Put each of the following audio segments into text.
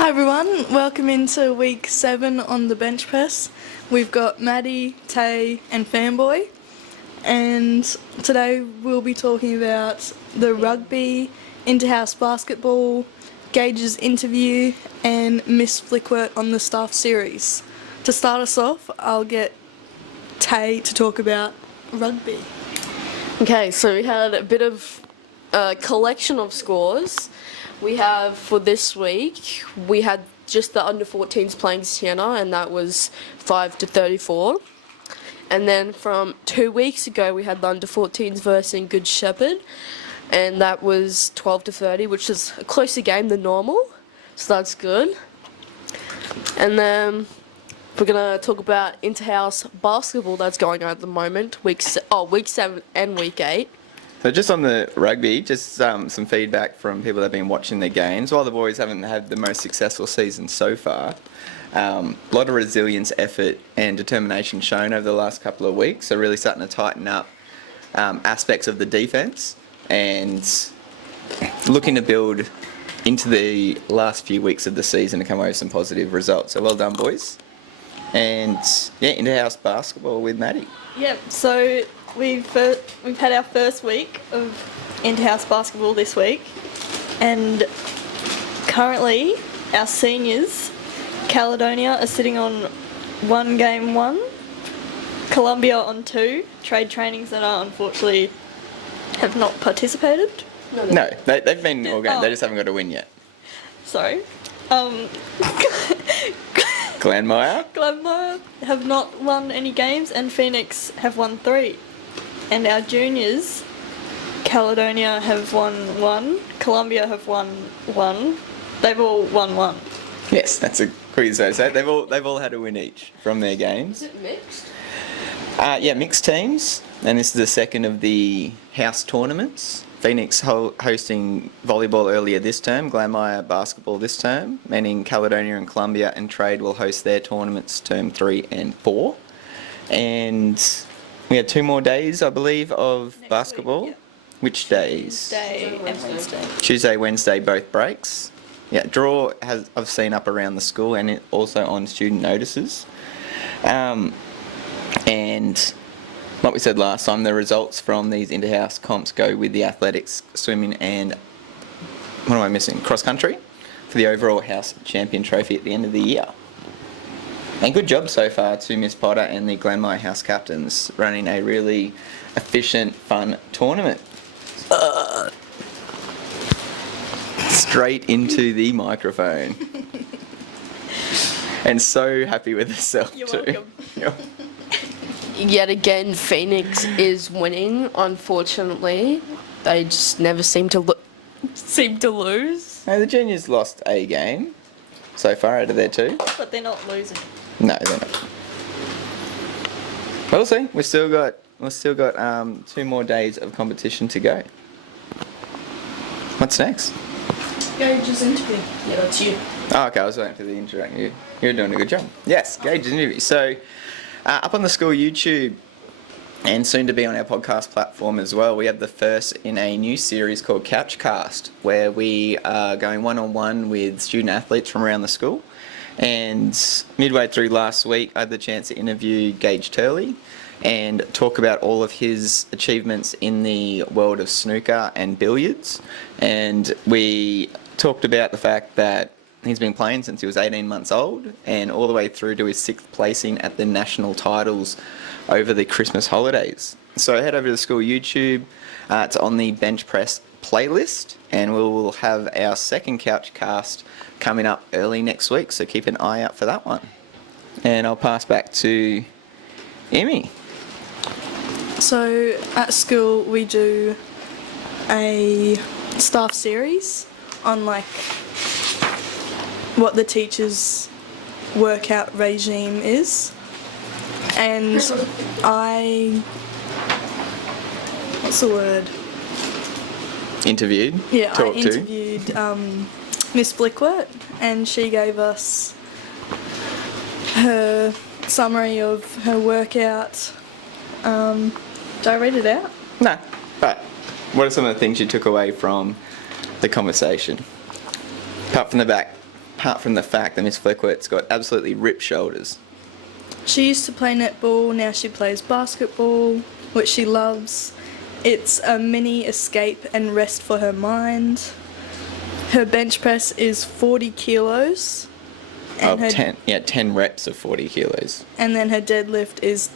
Hi everyone, welcome into week 7 on the bench press. We've got Maddie, Tay and Fanboy, and today we'll be talking about the rugby, Interhouse Basketball, Gage's interview and Miss Flickworth on the staff series. To start us off, I'll get Tay to talk about rugby. Okay, so we had a bit of a collection of scores. We have, for this week, we had just the under-14s playing Siena, and that was 5-34. And then from 2 weeks ago, we had the under-14s versus Good Shepherd, and that was 12-30, which is a closer game than normal, so that's good. And then we're going to talk about Interhouse Basketball that's going on at the moment, week 7 and week 8. So just on the rugby, just some feedback from people that have been watching their games. While the boys haven't had the most successful season so far, a lot of resilience, effort and determination shown over the last couple of weeks. So really starting to tighten up aspects of the defence and looking to build into the last few weeks of the season to come away with some positive results. So well done, boys. And yeah, Interhouse Basketball with Maddie. Yep, so we've had our first week of Interhouse Basketball this week, and currently our seniors, Caledonia, are sitting on 1 game 1, Columbia on 2, trade trainings that are unfortunately have not participated. No, they've been all game, they just haven't got a win yet. Sorry. Glanmire have not won any games, and Phoenix have won 3. And our juniors, Caledonia have won 1, Columbia have won 1. They've all won 1. Yes, that's a quiz. So they've all had a win each from their games. Is it mixed? Yeah, mixed teams, and this is the second of the house tournaments. Phoenix hosting volleyball earlier this term, Glanmire basketball this term, meaning Caledonia and Columbia and Trade will host their tournaments term 3 and 4. And we had 2 more days, I believe, of Next basketball. week, yeah. Which days? Tuesday and Wednesday. Tuesday, Wednesday, both breaks. Yeah, draw I've seen up around the school and also on student notices. And like we said last time, the results from these interhouse comps go with the athletics, swimming and, what am I missing? Cross country for the overall house champion trophy at the end of the year. And good job so far to Miss Potter and the Glanmire house captains running a really efficient, fun tournament. Straight into the microphone. And so happy with herself You're too. welcome. Yep. Yet again, Phoenix is winning, unfortunately. They just never seem to lose. Hey, the juniors lost a game so far out of their 2. But they're not losing. No, they're not. We'll see. We've still got 2 more days of competition to go. What's next? Gage's interview. Yeah, that's you. Oh, okay. I was waiting for the intro. You're doing a good job. Yes, Gage's interview. So, up on the school YouTube and soon to be on our podcast platform as well, we have the first in a new series called Couchcast, where we are going one-on-one with student athletes from around the school. And midway through last week, I had the chance to interview Gage Turley and talk about all of his achievements in the world of snooker and billiards. And we talked about the fact that he's been playing since he was 18 months old and all the way through to his 6th placing at the national titles over the Christmas holidays. So head over to the school YouTube. It's on the bench press playlist, and we will have our second couch cast coming up early next week. So keep an eye out for that one. And I'll pass back to Immy. So at school we do a staff series on what the teachers' workout regime is, and what's the word? Interviewed. Yeah, Talked I interviewed Miss Flickworth, and she gave us her summary of her workout. Do I read it out? No, but what are some of the things you took away from the conversation? Apart from the apart from the fact that Miss Flickworth's got absolutely ripped shoulders. She used to play netball, now she plays basketball, which she loves. It's a mini escape and rest for her mind. Her bench press is 40 kilos. Of 10 reps of 40 kilos. And then her deadlift is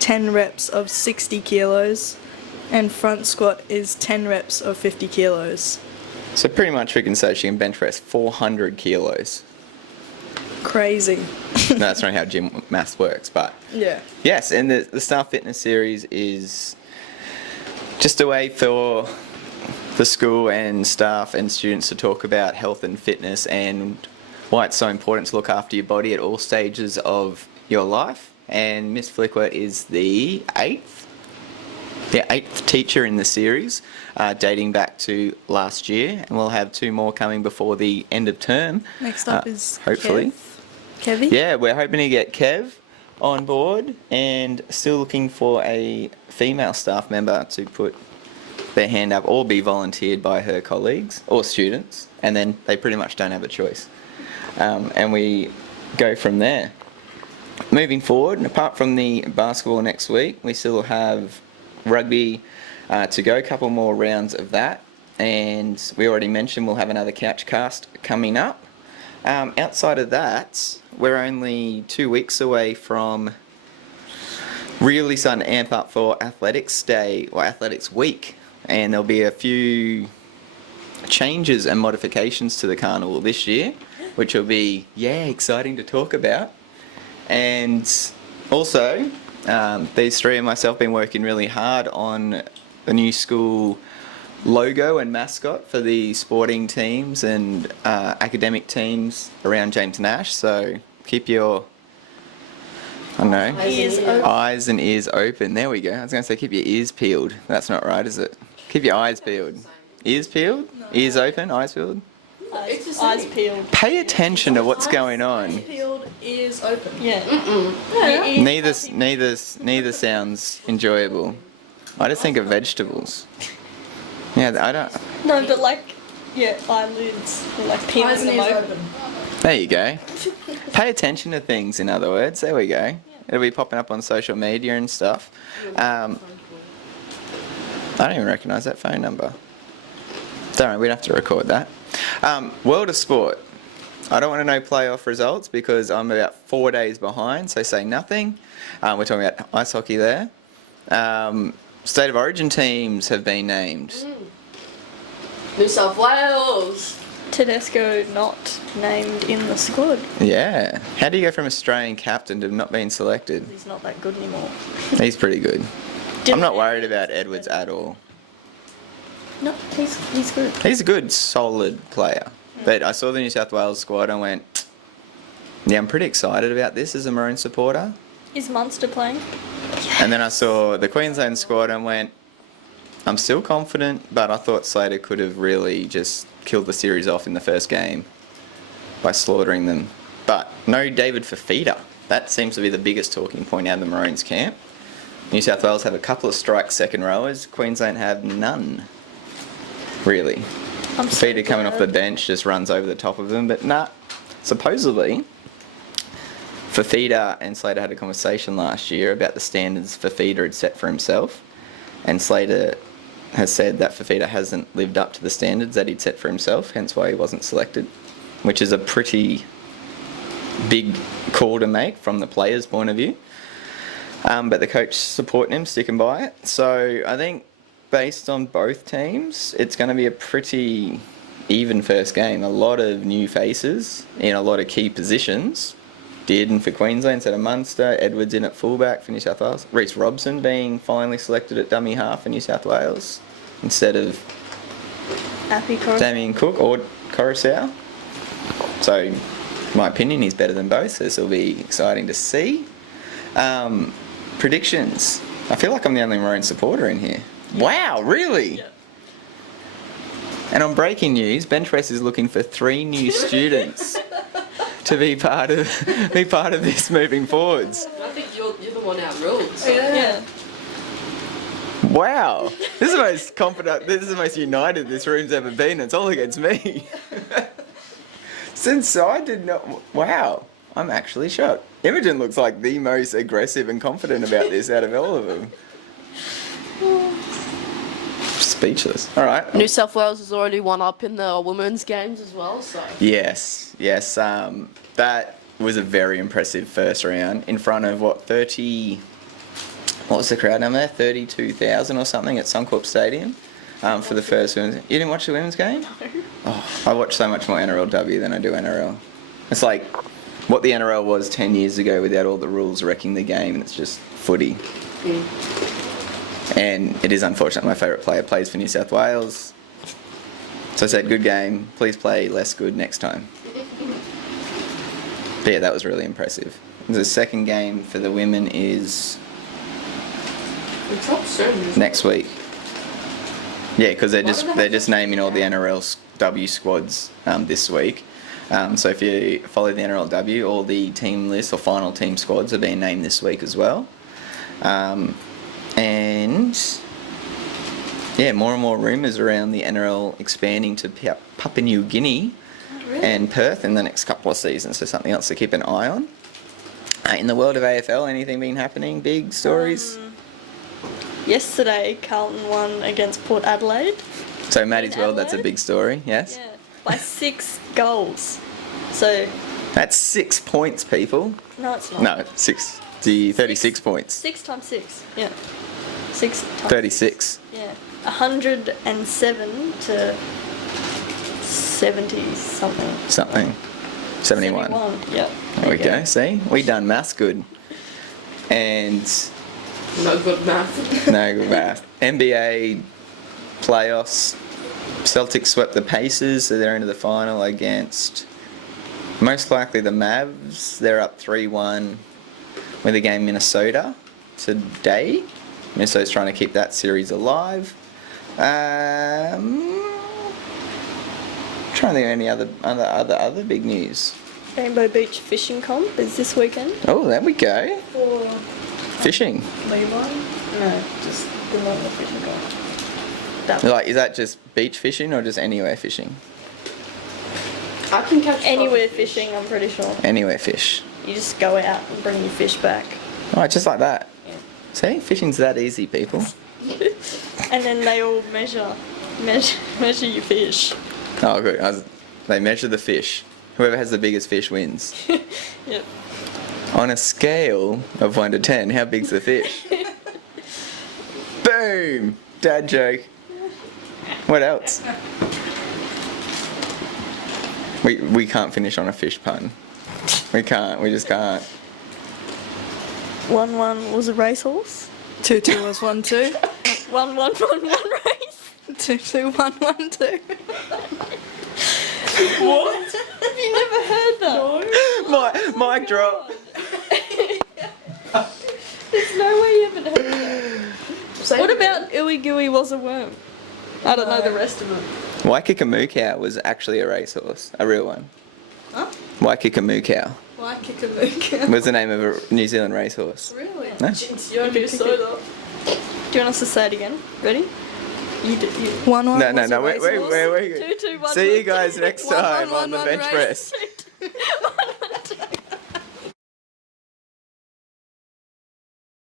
10 reps of 60 kilos. And front squat is 10 reps of 50 kilos. So pretty much we can say she can bench press 400 kilos. Crazy. No, that's not how gym maths works, but Yeah. yes, and the Staff Fitness Series is just a way for the school and staff and students to talk about health and fitness and why it's so important to look after your body at all stages of your life. And Miss Flickworth is the eighth teacher in the series, dating back to last year, and we'll have 2 more coming before the end of term. Next up is hopefully. Kevy? Yeah, we're hoping to get Kev on board, and still looking for a female staff member to put their hand up or be volunteered by her colleagues or students, and then they pretty much don't have a choice. And we go from there. Moving forward, and apart from the basketball next week, we still have rugby to go, a couple more rounds of that, and we already mentioned we'll have another couch cast coming up. Outside of that, we're only 2 weeks away from really starting to amp up for Athletics Day or Athletics Week, and there'll be a few changes and modifications to the carnival this year, which will be exciting to talk about. And also, these three and myself been working really hard on the new school logo and mascot for the sporting teams and academic teams around James Nash. So keep your, eyes and ears open. There we go. I was going to say keep your ears peeled. That's not right, is it? Keep your eyes peeled. Ears peeled? No. Ears open? Eyes peeled? Eyes peeled. Pay attention to what's going on. Eyes peeled, ears open. Yeah. Neither sounds enjoyable. I just think of vegetables. Yeah, I don't. No, but eyelids, peeling them open. There you go. Pay attention to things, in other words. There we go. It'll be popping up on social media and stuff. I don't even recognise that phone number. Don't worry, we'd have to record that. World of Sport. I don't want to know playoff results because I'm about 4 days behind, so say nothing. We're talking about ice hockey there. State of Origin teams have been named. New South Wales. Tedesco not named in the squad. Yeah. How do you go from Australian captain to not being selected? He's not that good anymore. He's pretty good. I'm not worried about Edwards at all. No, he's good. He's a good, solid player. But I saw the New South Wales squad and went, yeah, I'm pretty excited about this as a Maroon supporter. Is Munster playing? And then I saw the Queensland squad and went, I'm still confident, but I thought Slater could have really just killed the series off in the first game by slaughtering them. But no David Fafita. That seems to be the biggest talking point out of the Maroons camp. New South Wales have a couple of strike second rowers. Queensland have none, really. Fafita coming off the bench just runs over the top of them. But supposedly Fafita and Slater had a conversation last year about the standards Fafita had set for himself, and Slater has said that Fafita hasn't lived up to the standards that he'd set for himself, hence why he wasn't selected, which is a pretty big call to make from the player's point of view. But the coach supporting him, sticking by it. So I think based on both teams, it's going to be a pretty even first game. A lot of new faces in a lot of key positions. Dearden for Queensland instead of Munster. Edwards in at fullback for New South Wales. Reece Robson being finally selected at dummy half for New South Wales instead of Damien Cook or Coruscant. So, in my opinion, he's better than both. So this will be exciting to see. Predictions. I feel like I'm the only Maroon supporter in here. Wow, really? Yeah. And on breaking news, Bench Press is looking for 3 new students to be part of this moving forwards. I think you're the one out rules. Yeah. Wow, this is the most confident, this is the most united this room's ever been. It's all against me. Since I did not. Wow, I'm actually shocked. Imogen looks like the most aggressive and confident about this out of all of them. Speechless. All right. New South Wales has already won up in the women's games as well, so. Yes. That was a very impressive first round in front of what 30. What was the crowd number there? 32,000 or something at Suncorp Stadium for the first women's. You didn't watch the women's game? No. Oh, I watch so much more NRLW than I do NRL. It's like what the NRL was 10 years ago without all the rules wrecking the game, and it's just footy. And it is unfortunate my favourite player plays for New South Wales. So I said, good game, please play less good next time. But yeah, that was really impressive. The second game for the women is It's up soon. next week. Yeah, because they're just naming all the NRLW squads this week. So if you follow the NRLW, all the team lists or final team squads are being named this week as well. And yeah, more and more rumours around the NRL expanding to Papua New Guinea and Perth in the next couple of seasons. So something else to keep an eye on. In the world of AFL, anything been happening? Big stories? Yesterday, Carlton won against Port Adelaide. So Maddie's in world, that's a Adelaide? big story, yes? Yeah, by 6 goals. So, That's 6 points, people. no, it's not. No, 36 points. 6 times 6. Yeah. 6 times 36. Yeah. 107 to 70 something. Something. 71. Yep. There we go. See? We done maths good. And No good math. no good math. NBA playoffs. Celtics swept the Pacers, so they're into the final against most likely the Mavs. They're up 3-1 with a game Minnesota today. Minnesota's trying to keep that series alive. Trying to think of any other big news. Rainbow Beach Fishing Comp is this weekend. Oh, there we go. For Fishing. Levi? No, just the normal fishing comp. That Like, is that just beach fishing or just anywhere fishing? I can catch Anywhere fishing, I'm pretty sure. Anywhere fish. You just go out and bring your fish back. Oh, just like that. Yeah. See, fishing's that easy, people. And then they all measure your fish. Oh, good. They measure the fish. Whoever has the biggest fish wins. Yep. On a scale of 1 to 10, how big's the fish? Boom! Dad joke. What else? We can't finish on a fish pun. We can't. We just can't. 1-1 was a racehorse. 2-2 was 1-2. 1-1 race. 2-2 1-1-2. What? Have you never heard that? Mic drop. There's no way you haven't heard that. What about Ooey Gooey was a worm? I don't know the rest of it. Waikikamu was actually a racehorse, a real one. Huh? Waikikamu Why kick a mook? was the name of a New Zealand racehorse. Really? No? You want me to soda? Do you want us to say it again? Ready? You do. 1-1 No, was a wait. racehorse. 2-2-1. See you guys next time on the One, bench race. press.